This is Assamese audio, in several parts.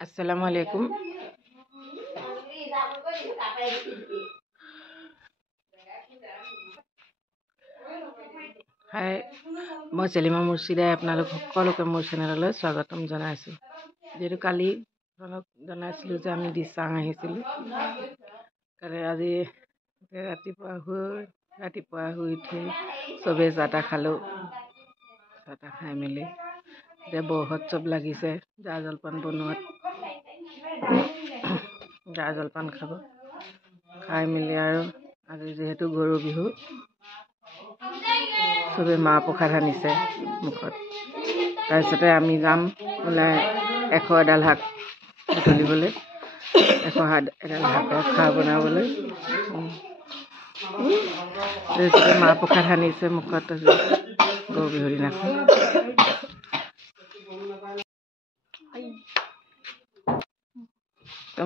Assalamualaikum. Hai, মই চেলিমা মুৰ্ছিদাই আপোনালোক সকলোকে মোৰ চেনেললৈ স্বাগতম জনাইছোঁ। যিহেতু কালি জনাইছিলোঁ যে আমি দিচাং আহিছিলোঁ, আজি ৰাতিপুৱা শুই উঠি চবেই চাহ তাহ খালোঁ। চাহ তাহ খাই মেলি এতিয়া বৰহৎসৱ লাগিছে জা জলপান বনোৱাত। জা জলপান খাব, খাই মেলি আৰু আজি যিহেতু গৰু বিহু, চবে মাহ প্ৰসাদ আনিছে মুখত। তাৰপিছতে আমি যাম ওলাই 100 এডাল শাক বুটলিবলৈ, 100 এডাল শাকৰ খাৰ বনাবলৈ। তাৰপিছতে মাহ প্ৰসাদ আনিছে মুখত গৰু বিহুৰ দিনাখন।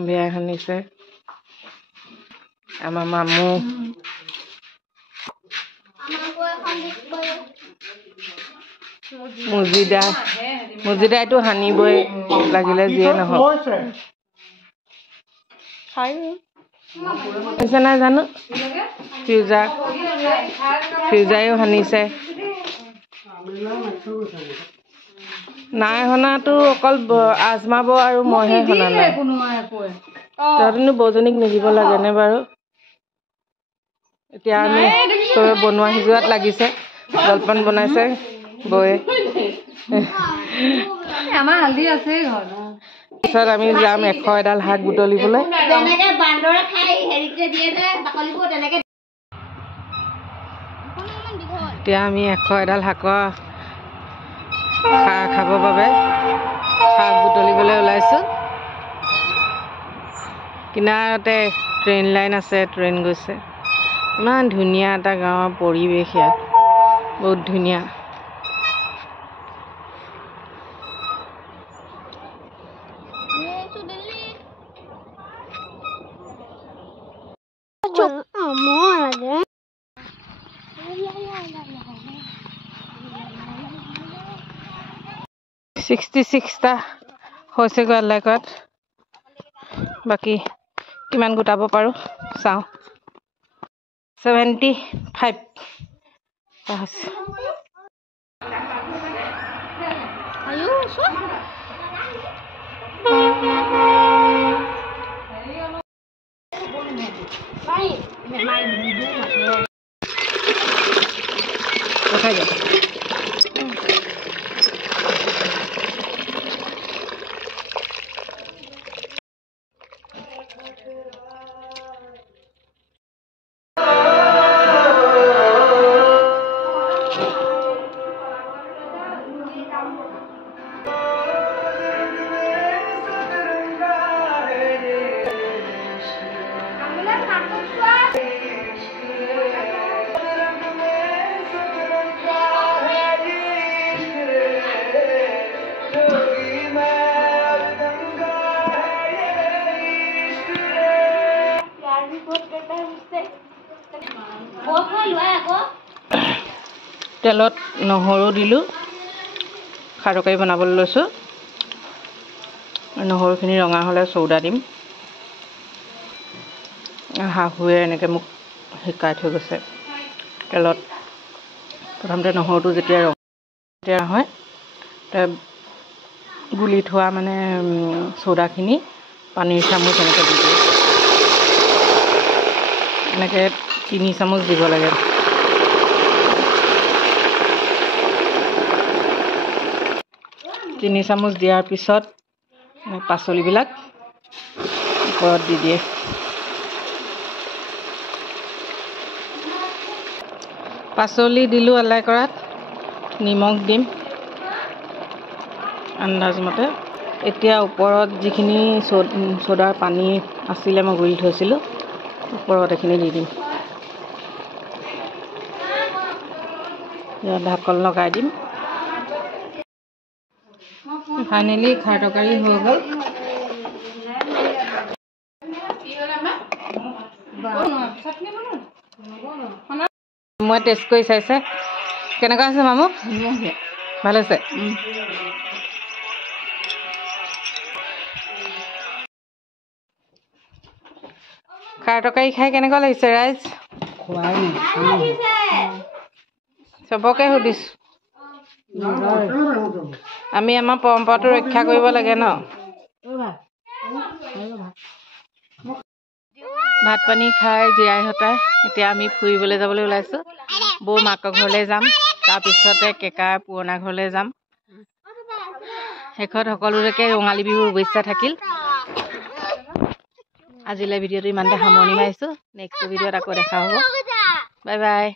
বিয়া আনিছে আমাৰ মামু, মুজিদাইটো সানিবই লাগিলে যিয়ে নহওক। হৈছে নাই জানো, ফিউজাইও সানিছে। নাই সনাটো অকল আজমাব আৰু মইহে সনা নাই। তহঁতিনো বৌজনীক নিদিব লাগেনে বাৰু? এতিয়া আমি চবে বনোৱা সিজোৱাত লাগিছে, জলপান বনাইছে বৌয়ে। পিছত আমি যাম 100 এডাল শাক বুটলিবলৈ। এতিয়া আমি 100 এডাল শাকৰ খাৰ খাবৰ বাবে শাক বুটলিবলৈ ওলাইছোঁ। কিনাৰতে ট্ৰেইন লাইন আছে, ট্ৰেইন গৈছে। ইমান ধুনীয়া এটা গাঁৱৰ পৰিৱেশ ইয়াত, বহুত ধুনীয়া। $66টা হৈছেগৈ এলাই কৰাত। বাকী কিমান গোটাব পাৰোঁ চাওঁ। 75 হৈছে। খাই যাওক। তেলত নহৰু দিলোঁ, খাৰ তৰকাৰী বনাবলৈ লৈছোঁ। নহৰুখিনি ৰঙা হ'লে চৌদা দিম। শাহুৱে এনেকৈ মোক শিকাই থৈ গৈছে। তেলত প্ৰথমতে নহৰুটো যেতিয়া ৰঙা হয়, গুলি থোৱা মানে চৌদাখিনি পানীৰ চামুচ এনেকৈ দি দিয়ে। এনেকৈ 3 চামুচ দিব লাগে। তিনি চামুচ দিয়াৰ পিছত পাচলিবিলাক ওপৰত দি দিয়ে। পাচলি দিলোঁ এলাই কৰাত, নিমখ দিম আন্দাজমতে। এতিয়া ওপৰত যিখিনি চ'দাৰ পানী আছিলে মই গুলি থৈছিলোঁ, ওপৰত এইখিনি দি দিম। ঢাকন লগাই দিম। ফাইনেলি খাৰ তৰকাৰী হৈ গ'ল। মই টেষ্ট কৰি চাইছে, কেনেকুৱা হৈছে মামু? ভাল হৈছে। খাৰ তৰকাৰী খাই কেনেকুৱা লাগিছে ৰাইজ? চবকে সুধিছোঁ। আমি আমাৰ পৰম্পৰাটো ৰক্ষা কৰিব লাগে ন। ভাত পানী খাই জিৰাই হতাই এতিয়া আমি ফুৰিবলৈ যাবলৈ ওলাইছোঁ। বৌ মাকৰ ঘৰলৈ যাম, তাৰপিছতে কেকাৰ পুৰণা ঘৰলৈ যাম। শেষত সকলোলৈকে ৰঙালী বিহুৰ শুভেচ্ছা থাকিল। আজিলৈ ভিডিঅ'টো ইমানতে সামৰণি মাৰিছোঁ। নেক্সট ভিডিঅ'ত আকৌ দেখা হ'ব। Bye bye.